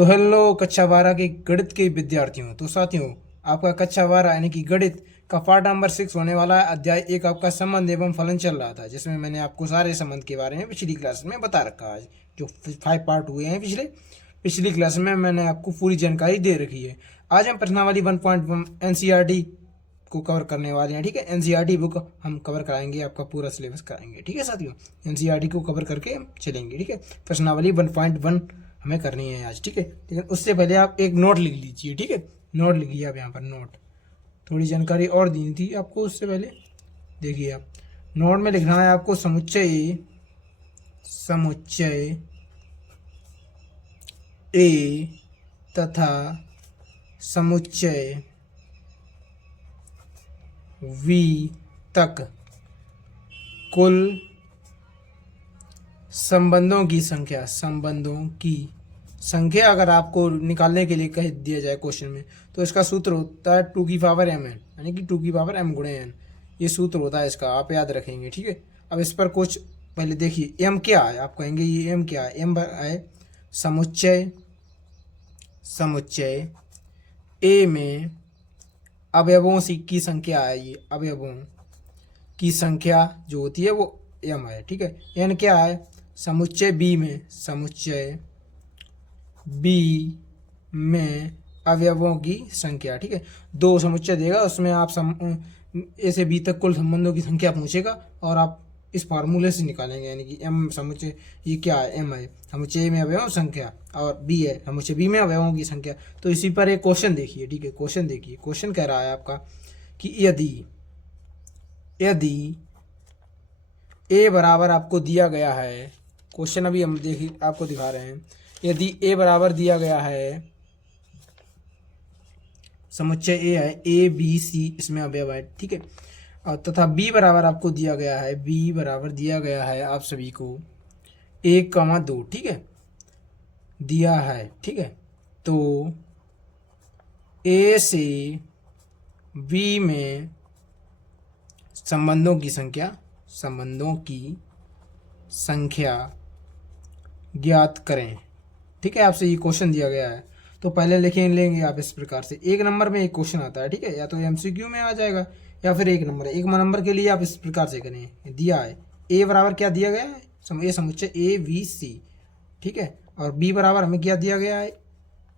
तो हेलो कक्षा 12 के गणित के विद्यार्थियों। तो साथियों, आपका कक्षा 12 यानी कि गणित का पार्ट नंबर 6 होने वाला है। अध्याय 1 आपका संबंध एवं फलन चल रहा था, जिसमें मैंने आपको सारे संबंध के बारे में पिछली क्लास में बता रखा है। जो 5 पार्ट हुए हैं पिछली क्लास में मैंने आपको पूरी जानकारी दे रखी है। आज हम प्रश्नावली 1.1 एनसीईआरटी को कवर करने वाले हैं। ठीक है, एनसीईआरटी बुक हम कवर कराएंगे, आपका पूरा सिलेबस कराएंगे। ठीक है साथियों, एनसीईआरटी को कवर करके हम चलेंगे। ठीक है, प्रश्नावली 1.1 हमें करनी है आज। ठीक है, लेकिन उससे पहले आप एक नोट लिख लीजिए। ठीक है, नोट लिखिए आप यहाँ पर। नोट थोड़ी जानकारी और दी थी आपको उससे पहले। देखिए, आप नोट में लिखना है आपको समुच्चय समुच्चय ए तथा समुच्चय वी तक कुल संबंधों की संख्या अगर आपको निकालने के लिए कह दिया जाए क्वेश्चन में, तो इसका सूत्र होता है 2m यानी कि 2m गुणे n। ये सूत्र होता है इसका, आप याद रखेंगे। ठीक है, अब इस पर कुछ पहले देखिए m क्या है। आप कहेंगे ये m क्या है। m है समुच्चय a में अवयवों की संख्या है। ये अवयवों की संख्या जो होती है वो m है। ठीक है, n क्या है। समुच्चय b में अवयवों की संख्या। ठीक है, 2 समुच्चय देगा, उसमें आप ए से बी तक कुल संबंधों की संख्या पूछेगा और आप इस फार्मूले से निकालेंगे। यानी कि m समुच्चय ये क्या है, m है समुच्चय में अवयवों संख्या, और b है समुच्चय b में अवयवों की संख्या। तो इसी पर एक क्वेश्चन देखिए। ठीक है, क्वेश्चन देखिए। क्वेश्चन कह रहा है आपका कि यदि a बराबर आपको दिया गया है। क्वेश्चन अभी हम देखिए आपको दिखा रहे हैं। यदि a बराबर दिया गया है, समुच्चय a है, a b c इसमें अवयव है। ठीक है, और तथा b बराबर आपको दिया गया है, b बराबर दिया गया है आप सभी को 1,2। ठीक है, दिया है। ठीक है, तो a से b में संबंधों की संख्या ज्ञात करें। ठीक है, आपसे ये क्वेश्चन दिया गया है, तो पहले लेंगे आप इस प्रकार से। 1 नंबर में एक क्वेश्चन आता है। ठीक है, या तो एमसीक्यू में आ जाएगा या फिर 1 नंबर के लिए आप इस प्रकार से करें। दिया है a बराबर क्या दिया गया है, ए समुच्चय ए बी सी। ठीक है, और b बराबर हमें क्या दिया गया है,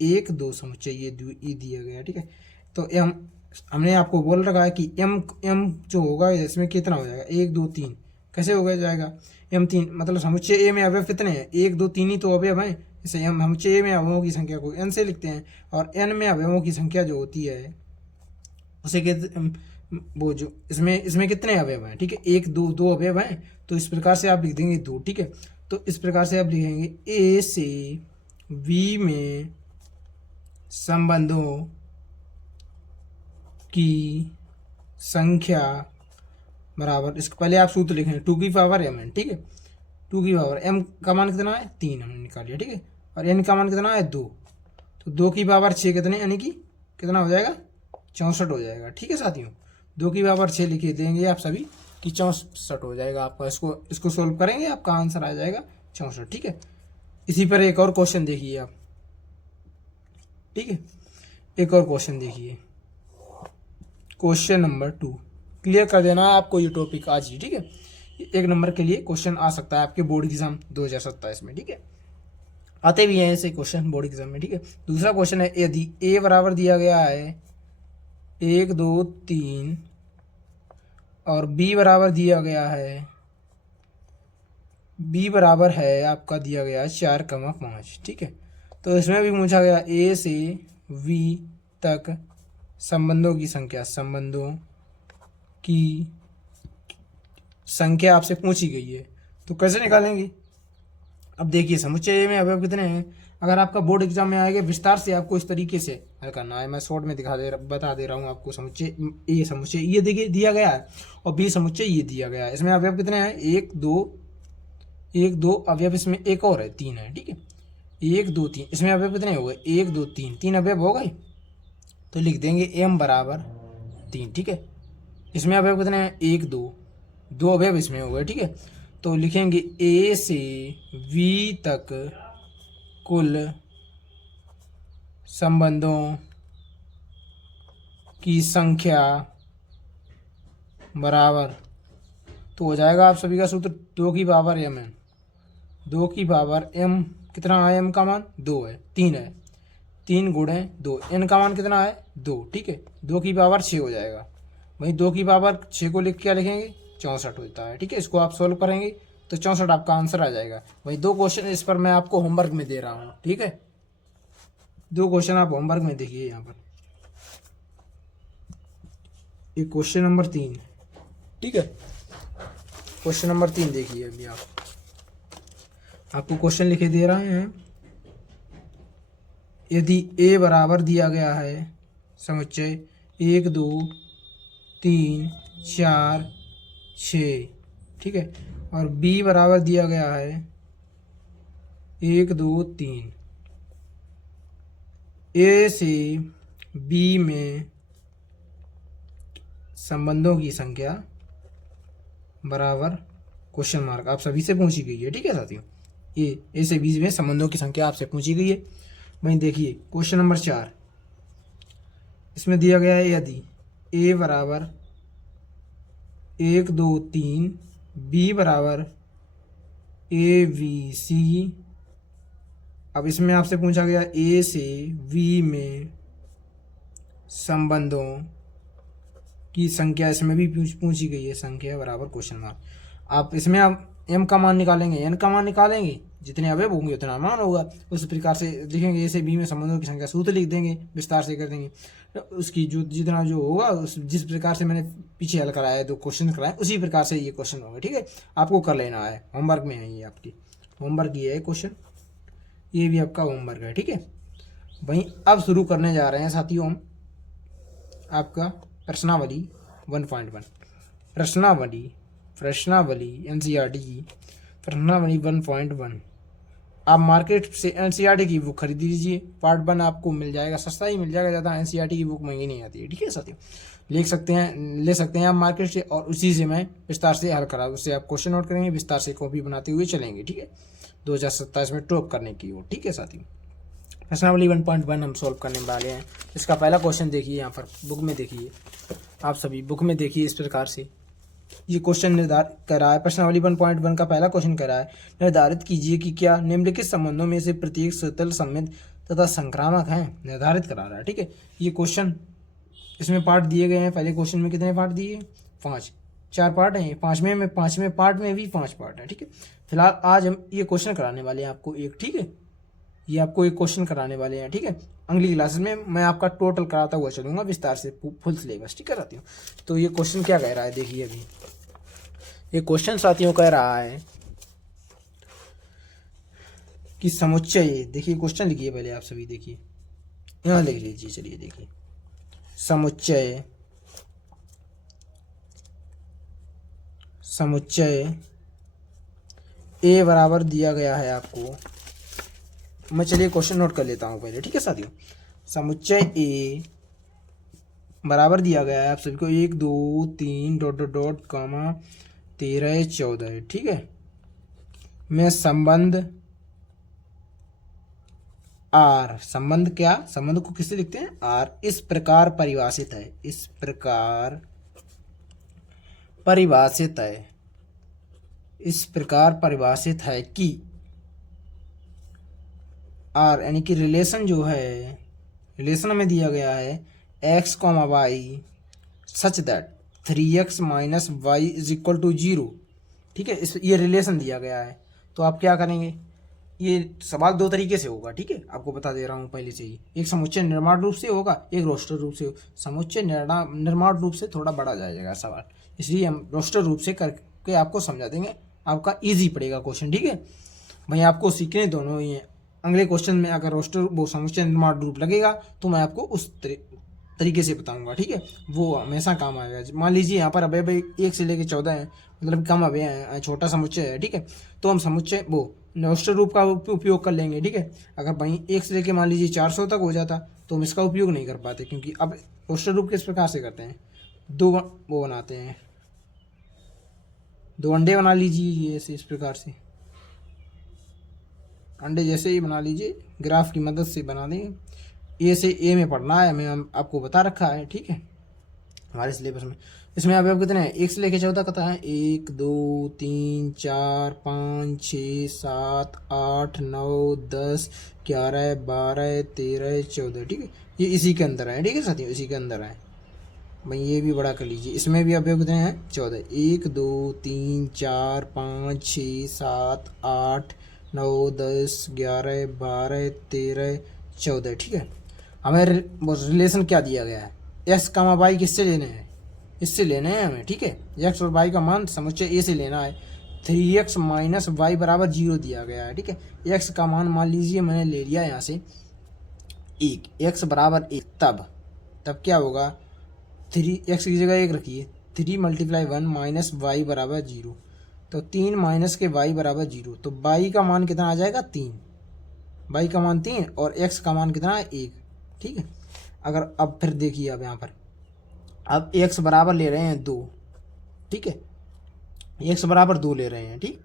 1,2 समुच्चय ये दिया गया है। ठीक है, तो हमने आपको बोल रखा है कि m जो होगा इसमें कितना हो जाएगा, 1 2 3। कैसे हो गया जाएगा, m 3 मतलब समुच्चय a में अवयव कितने हैं, 1 2 3 ही तो अवयव हैं। इसे हम समुच्चय a में अवयवों की संख्या को n से लिखते हैं, और n में अवयवों की संख्या जो होती है उसे वो जो इसमें कितने अवयव हैं। ठीक है, 1 2 2 अवयव हैं, तो इस प्रकार से आप लिख देंगे 2। ठीक है, तो इस प्रकार से आप लिखेंगे a से v में संबंधों की संख्या बराबर, इसके पहले आप सूत्र लिखेंगे 2m। ठीक है, 2m का मान कितना है, 3 हमने निकाल लिया। ठीक है, और n का मान कितना है, 2। तो 2 की पावर 6 कितने, यानी कि कितना हो जाएगा, 64 हो जाएगा। ठीक है साथियों, 2 की पावर 6 लिखे देंगे आप सभी कि 64 हो जाएगा आपका। इसको सोल्व करेंगे, आपका आंसर आ जाएगा 64। ठीक है, इसी पर एक और क्वेश्चन देखिए आप। ठीक है, एक और क्वेश्चन देखिए, क्वेश्चन नंबर 2। क्लियर कर देना आपको ये टॉपिक आज ही। ठीक है, 1 नंबर के लिए क्वेश्चन आ सकता है आपके बोर्ड एग्जाम 2027 में। ठीक है, आते भी हैं ऐसे क्वेश्चन बोर्ड एग्जाम में। ठीक है, दूसरा क्वेश्चन है, यदि a बराबर दिया गया है 1 2 3 और b बराबर दिया गया है, b बराबर है आपका दिया गया है 4,5। ठीक है, तो इसमें भी पूछा गया a से v तक संबंधों की संख्या आपसे पूछी गई है, तो कैसे निकालेंगे। अब देखिए, समुच्चय में अवयव कितने हैं। अगर आपका बोर्ड एग्जाम में आएगा, विस्तार से आपको इस तरीके से हल करना है। मैं शॉर्ट में बता दे रहा हूँ आपको। समुच्चय ये देखिए दिया गया है, और बी समुच्चय ये दिया गया है। इसमें अवयव कितने हैं, 1 2 अवयव, इसमें एक और है 3 है। ठीक है, 1 2 3 इसमें अवयव कितने हो गए, 1 2 3 अवयव हो गए, तो लिख देंगे m बराबर 3। ठीक है, इसमें अवयव कितने हैं, 1 2 अवयव इसमें हो गए। ठीक है, तो लिखेंगे a से v तक कुल संबंधों की संख्या बराबर, तो हो जाएगा आप सभी का सूत्र 2 की पावर m है। 2 की पावर m कितना है, m का मान 2 है, 3 है, 3 गुणे 2, n का मान कितना है 2, ठीक है। 2 की पावर 6 हो जाएगा। वहीं 2 की पावर 6 को लिख क्या लिखेंगे, 64 होता है, ठीक है। इसको आप सोल्व करेंगे तो 64 आपका आंसर आ जाएगा। वही 2 क्वेश्चन इस पर मैं आपको होमवर्क में दे रहा हूँ, ठीक है। 2 क्वेश्चन आप होमवर्क में देखिए यहाँ पर। ये क्वेश्चन नंबर 3, ठीक है। क्वेश्चन नंबर 3 देखिए, अभी आपको क्वेश्चन लिखे दे रहे हैं। यदि a बराबर दिया गया है समुच्चय 1 2 3 4 6, ठीक है, और b बराबर दिया गया है 1 2 3, a से b में संबंधों की संख्या बराबर क्वेश्चन मार्क आप सभी से पूछी गई है, ठीक है साथियों। ये ए से बी में संबंधों की संख्या आपसे पूछी गई है। वहीं देखिए क्वेश्चन नंबर 4, इसमें दिया गया है यदि ए बराबर 1 2 3, बी बराबर ए बी सी। अब इसमें आपसे पूछा गया ए से बी में संबंधों की संख्या, इसमें भी पूछी गई है संख्या बराबर क्वेश्चन मार्क। आप इसमें आप एम का मान निकालेंगे, एन का मान निकालेंगे, जितने अवयव होंगे उतना मान होगा। उस प्रकार से लिखेंगे ए से बी में संबंधों की संख्या, सूत्र लिख देंगे, विस्तार से कर देंगे। तो उसकी जो जितना जो होगा उस जिस प्रकार से मैंने पीछे हल कराया है, 2 क्वेश्चन कराए, उसी प्रकार से ये क्वेश्चन होंगे, ठीक है। आपको कर लेना है, होमवर्क में है ये, आपकी होमवर्क ये है क्वेश्चन, ये भी आपका होमवर्क है, ठीक है। वहीं अब शुरू करने जा रहे हैं साथियों हम आपका प्रश्नावली 1.1। प्रश्नावली एनसीईआरटी की प्रश्नावली 1.1। आप मार्केट से एनसीईआरटी की बुक खरीद लीजिए। पार्ट 1 आपको मिल जाएगा, सस्ता ही मिल जाएगा, ज़्यादा एनसीईआरटी की बुक महंगी नहीं आती है, ठीक है साथियों। ले सकते हैं आप मार्केट से, और उसी से मैं विस्तार से हल करा, उससे आप क्वेश्चन नोट करेंगे, विस्तार से कॉपी बनाते हुए चलेंगे, ठीक है। 2027 में टॉप करने की ओर, ठीक है साथियों। प्रश्नावली 1.1 हम सॉल्व करने वाले हैं। इसका पहला क्वेश्चन देखिए, यहाँ पर बुक में देखिए, आप सभी बुक में देखिए। इस प्रकार से ये क्वेश्चन निर्धारित कर रहा है, प्रश्नावली 1.1 का पहला क्वेश्चन कर रहा है, निर्धारित कीजिए कि क्या निम्नलिखित संबंधों में से प्रत्येक स्वतंत्र संबंध तथा संक्रामक हैं, निर्धारित करा रहा है, ठीक है। ये क्वेश्चन, इसमें पार्ट दिए गए हैं। पहले क्वेश्चन में कितने पार्ट दिए, 5, 4 पार्ट हैं। 5वें पार्ट में भी 5 पार्ट है, ठीक है। फिलहाल आज हम ये क्वेश्चन कराने वाले हैं आपको एक, ठीक है। ये आपको एक क्वेश्चन कराने वाले हैं, ठीक है। अगली क्लासेस में मैं आपका टोटल कराता हुआ चलूंगा विस्तार से, फुल सिलेबस, ठीक है साथियों। तो ये क्वेश्चन क्या कह रहा है, देखिए अभी ये क्वेश्चन साथियों कह रहा है कि समुच्चय, देखिए क्वेश्चन लिखिए पहले आप सभी, देखिए यहाँ लिख लीजिए, चलिए देखिए। समुच्चय ए बराबर दिया गया है आपको, मैं चलिए क्वेश्चन नोट कर लेता हूँ पहले, ठीक है साथियों। समुच्चय ए बराबर दिया गया है आप सभी को 1 2 3 डॉट डॉट डॉट कामा 13 14, ठीक है, में संबंध आर, संबंध क्या, संबंध को किससे लिखते हैं, आर, इस प्रकार परिभाषित है, इस प्रकार परिभाषित है कि आर यानी कि रिलेशन जो है, रिलेशन में दिया गया है x, y such that 3x minus y is equal to 0, ठीक है। इस ये रिलेशन दिया गया है, तो आप क्या करेंगे, ये सवाल 2 तरीके से होगा, ठीक है, आपको बता दे रहा हूँ पहले से ही। एक समुच्चय निर्माण रूप से होगा, एक रोस्टर रूप से। समुच्चय निर्माण रूप से थोड़ा बड़ा जाएगा सवाल, इसलिए हम रोस्टर रूप से करके आपको समझा देंगे, आपका ईजी पड़ेगा क्वेश्चन, ठीक है। भाई आपको सीखने दोनों ही हैं। अगले क्वेश्चन में अगर रोस्टर वो समुच्चय निर्माण रूप लगेगा तो मैं आपको उस तरीके से बताऊंगा, ठीक है, वो हमेशा काम आएगा। मान लीजिए यहाँ पर अवयव 1 से लेकर 14 है, मतलब कम अवयव है, छोटा समुच्चय है, ठीक है, तो हम समुच्चय वो रोस्टर रूप का उपयोग कर लेंगे, ठीक है। अगर वहीं 1 से लेकर मान लीजिए 400 तक हो जाता तो हम इसका उपयोग नहीं कर पाते, क्योंकि अब रोस्टर रूप किस प्रकार से करते हैं, 2 वो बनाते हैं, 2 अंडे बना लीजिए ऐसे, इस प्रकार से अंडे जैसे ही बना लीजिए, ग्राफ की मदद से बना देंगे, ए से ए में पढ़ना है, हमें आपको बता रखा है, ठीक है, हमारे सिलेबस में। इसमें अवयव कितने हैं, 1 से लेके 14 कितना है, 1 2 3 4 5 6 7 8 9 10 11 12 13 14, ठीक है, ये इसी के अंदर है, ठीक है साथियों, इसी के अंदर है भाई। ये भी बड़ा कर लीजिए, इसमें भी अवयव कितने हैं, 14, 1 2 3 4 5 6 7 8 9 10 11 12 13 14, ठीक है। हमें रिलेशन क्या दिया गया है, एक्स कामा वाई किससे लेने हैं, इससे लेने हैं हमें, ठीक है। एक्स और वाई का मान समुच्चय ए से लेना है। 3x माइनस वाई बराबर 0 दिया गया है, ठीक है। एक्स का मान मान लीजिए मैंने ले लिया यहाँ से 1, एक्स बराबर 1, तब क्या होगा, 3x की जगह 1 रखिए, 3 मल्टीप्लाई 1 माइनस वाई बराबर 0, तो 3 माइनस के वाई बराबर 0, तो वाई का मान कितना आ जाएगा 3, वाई का मान 3 और एक्स का मान कितना है 1, ठीक है। अगर अब फिर देखिए अब यहाँ पर अब एक्स बराबर ले रहे हैं 2, ठीक है, एक्स बराबर 2 ले रहे हैं, ठीक।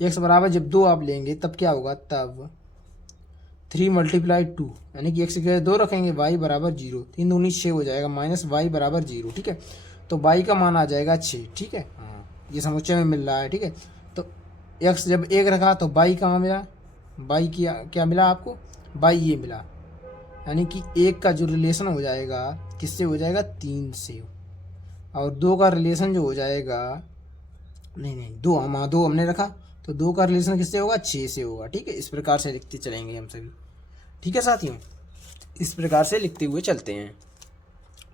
एक्स बराबर जब 2 आप लेंगे तब क्या होगा, तब 3 मल्टीप्लाई 2 यानी कि एक्स की जगह 2 रखेंगे, वाई बराबर 0, 3 दूनी 6 हो जाएगा, माइनस वाई बराबर 0, ठीक है। तो वाई का मान आ जाएगा 6, ठीक है, हाँ ये समुच्चय में मिल रहा है, ठीक है। तो एक्स जब 1 रखा तो वाई कहाँ मिला, वाई क्या मिला आपको, वाई ये मिला, यानी कि 1 का जो रिलेशन हो जाएगा किससे हो जाएगा, 3 से, और 2 का रिलेशन जो हो जाएगा, नहीं 2 हमने रखा, तो 2 का रिलेशन किससे होगा, 6 से होगा, ठीक है। इस प्रकार से लिखते चलेंगे हम सभी, ठीक है साथियों, इस प्रकार से लिखते हुए चलते हैं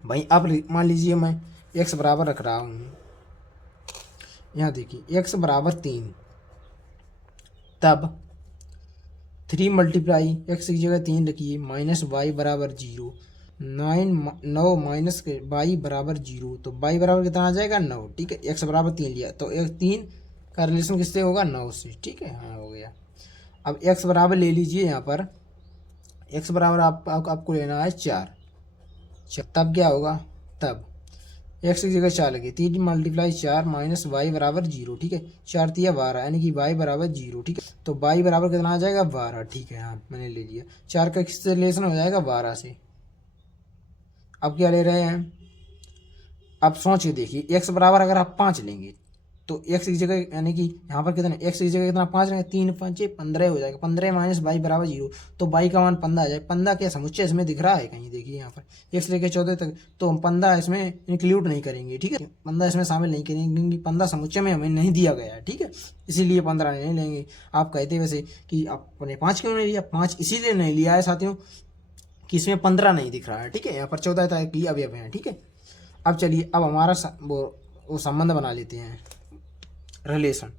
भाई। अब मान लीजिए मैं x बराबर रख रहा हूँ, यहाँ देखिए x बराबर 3, तब 3 मल्टीप्लाई एक्स की जगह 3 रखिए, माइनस वाई बराबर 0, 9 माइनस के वाई बराबर 0, तो वाई बराबर कितना आ जाएगा 9, ठीक है। एक्स बराबर 3 लिया तो 3 का रिलेशन किससे होगा, 9 से, ठीक है, हाँ हो गया। अब एक्स बराबर ले लीजिए, यहाँ पर एक्स बराबर आपको लेना है 4, तब क्या होगा, तब एक्स की जगह 4 लगे, 3 मल्टीप्लाई 4 माइनस वाई बराबर 0, ठीक है, 4 तिया 12 यानी कि वाई बराबर 0, ठीक है। तो वाई बराबर कितना आ जाएगा 12, ठीक है, हाँ मैंने ले लिया, 4 का किससे रिलेशन हो जाएगा 12 से। अब क्या ले रहे हैं, अब सोच के देखिए, एक्स बराबर अगर आप 5 लेंगे तो एक्स की जगह यानी कि यहाँ पर कितना, एक्स की जगह कितना 5 रहेंगे, 3 5 15 हो जाएगा, 15 माइनस वाई बराबर 0, तो वाई का मान 15 आ जाए। 15 क्या समुच्चय इसमें दिख रहा है कहीं, देखिए यहाँ पर एक्स लेके 14 तक, तो हम 15 इसमें इंक्लूड नहीं करेंगे, ठीक है, 15 इसमें शामिल नहीं करेंगे क्योंकि 15 समुच्चय में हमें नहीं दिया गया है, ठीक है, इसीलिए 15 नहीं लेंगे। आप कहते वैसे कि आपने 5 क्यों नहीं लिया, 5 इसीलिए नहीं लिया है साथियों कि इसमें 15 नहीं दिख रहा है, ठीक है, यहाँ पर 14 की अवयव है, ठीक है। अब चलिए अब हमारा वो संबंध बना लेते हैं, रिलेशन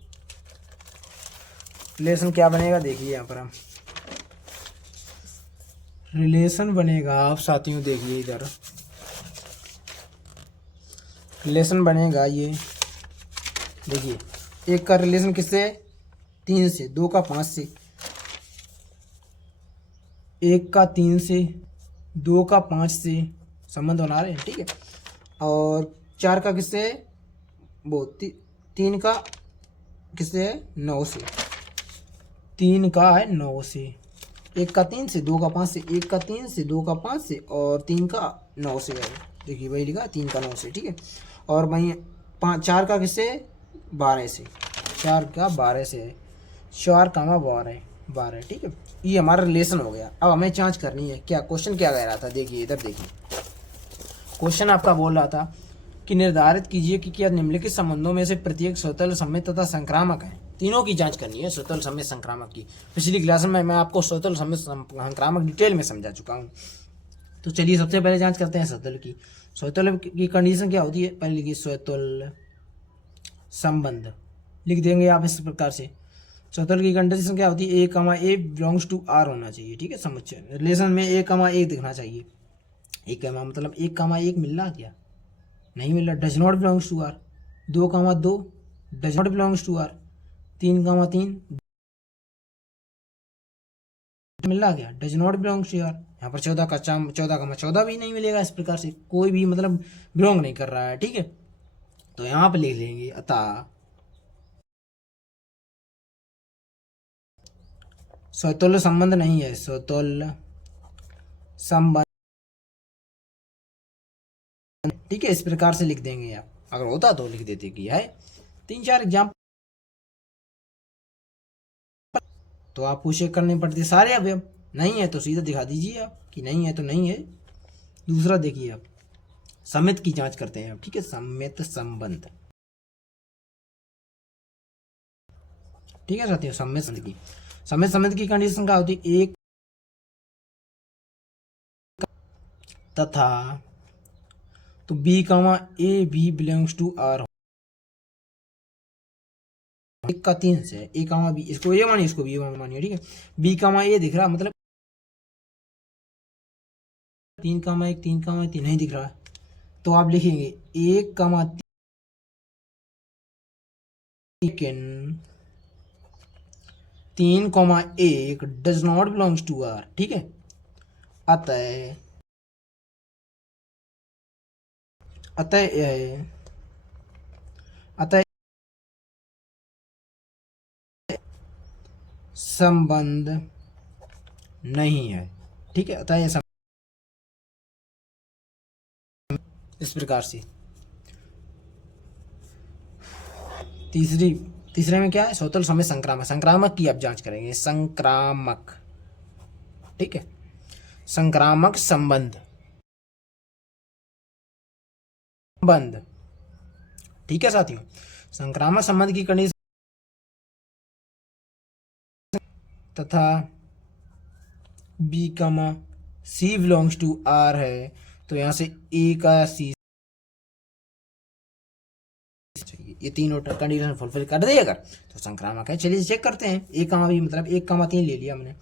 क्या बनेगा, देखिए यहाँ पर हम रिलेशन बनेगा, आप साथियों देखिए इधर रिलेशन बनेगा, ये देखिए 1 का रिलेशन किससे है, 3 से, 2 का 5 से, 1 का 3 से, 2 का 5 से संबंध बना रहे हैं, ठीक है। और 4 का किससे है, वो 3 का किससे है, 9 से, 3 का है 9 से, 1 का 3 से, 2 का 5 से, 1 का 3 से, 2 का 5 से और 3 का 9 से है, देखिए वही लिखा 3 का 9 से, ठीक है। और वहीं 4 का किससे, 12 से, 4 का 12 से है, 4 का 12, ठीक है। ये हमारा रिलेशन हो गया। अब हमें जांच करनी है, क्या क्वेश्चन क्या कह रहा था, देखिए इधर देखिए, क्वेश्चन आपका बोल रहा था कि निर्धारित कीजिए कि क्या निम्नलिखित संबंधों में से प्रत्येक स्वतंत्र सम्मित तथा संक्रामक है। तीनों की जांच करनी है, स्वतंत्र सम्मित संक्रामक की। पिछली क्लास में मैं आपको स्वतंत्र सम्मित संक्रामक डिटेल में समझा चुका हूँ। तो चलिए सबसे पहले जांच करते हैं स्वतंत्र की। स्वतंत्र की कंडीशन क्या होती है, पहले लिखिए स्वतंत्र संबंध, लिख देंगे आप इस प्रकार से। स्वतंत्र की कंडीशन क्या होती है, A, बिलोंग्स टू R होना चाहिए, ठीक है, समुच्चय रिलेशन में A, दिखना चाहिए। मतलब 1, मिल रहा क्या, नहीं मिल रहा, does not belongs to R. 2, does not belongs to R. 3, मिल रहा क्या, does not belongs to R. यहाँ पर 14 भी नहीं मिलेगा, इस प्रकार से कोई भी मतलब बिलोंग नहीं कर रहा है, ठीक है। तो यहाँ पर लिख लेंगे अतः स्वतुल्य संबंध नहीं है, स्वतुल्य संबंध, ठीक है, इस प्रकार से लिख देंगे आप। अगर होता तो लिख देते कि है 3-4 एग्जाम्पल, तो आपको चेक करने पड़ते सारे अवयव। नहीं है तो सीधा दिखा दीजिए आप कि नहीं है तो नहीं है। दूसरा देखिए आप, समित की जांच करते हैं आप, ठीक है, समित संबंध, ठीक है साथियों। समित संबंध की कंडीशन क्या होती है, एक तथा, तो B comma A B belongs to R, एक का 3 से ए कामा बी, इसको ए मानिए, इसको बी मानिए, ठीक है। बी कामा ए दिख रहा, मतलब 3,1 3,3 नहीं दिख रहा, तो आप लिखेंगे 1,3,1 does not belongs to R, ठीक है। अतः अतः अतः संबंध नहीं है, ठीक है। अतः यह इस प्रकार से। तीसरे में क्या है, स्वतंत्र समय संक्रामक, संक्रामक की आप जांच करेंगे, संक्रामक, ठीक है, संक्रामक संबंध, ठीक है साथियों। संक्रामक संबंध की कंडीशन तथा बी कमा सी बिलोंग्स टू आर है, तो यहां से ए का सी, ये तीनों कंडीशन फुलफिल कर दे अगर, तो संक्रामक है। चलिए चेक करते हैं। 1, मतलब 1,3 ले लिया हमने,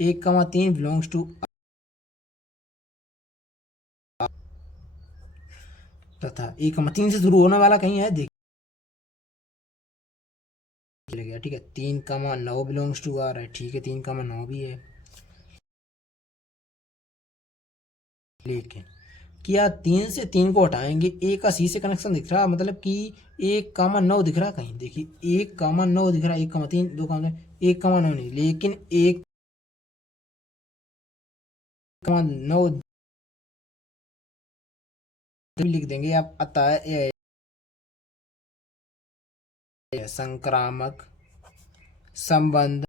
1,3 बिलोंग्स टू तथा 1,3 से शुरू होने वाला कहीं है, देखिए गया, ठीक है। 3,9 बिलोंग्स टू आर है, ठीक है, 3,9 भी है। लेकिन क्या 3 से 3 को हटाएंगे, ए का सी से कनेक्शन दिख रहा, मतलब कि 1,9 दिख रहा कहीं, देखिए 1,9 दिख रहा, 1,3 2, 1,9 नहीं, लेकिन 1,9 लिख देंगे आप। अतः संक्रामक संबंध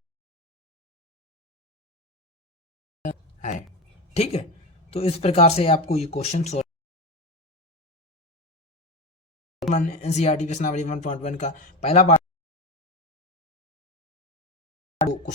है, ठीक है। तो इस प्रकार से आपको ये क्वेश्चन एनसीईआरटी प्रश्नावली 1.1 का पहला पार्ट क्वेश्चन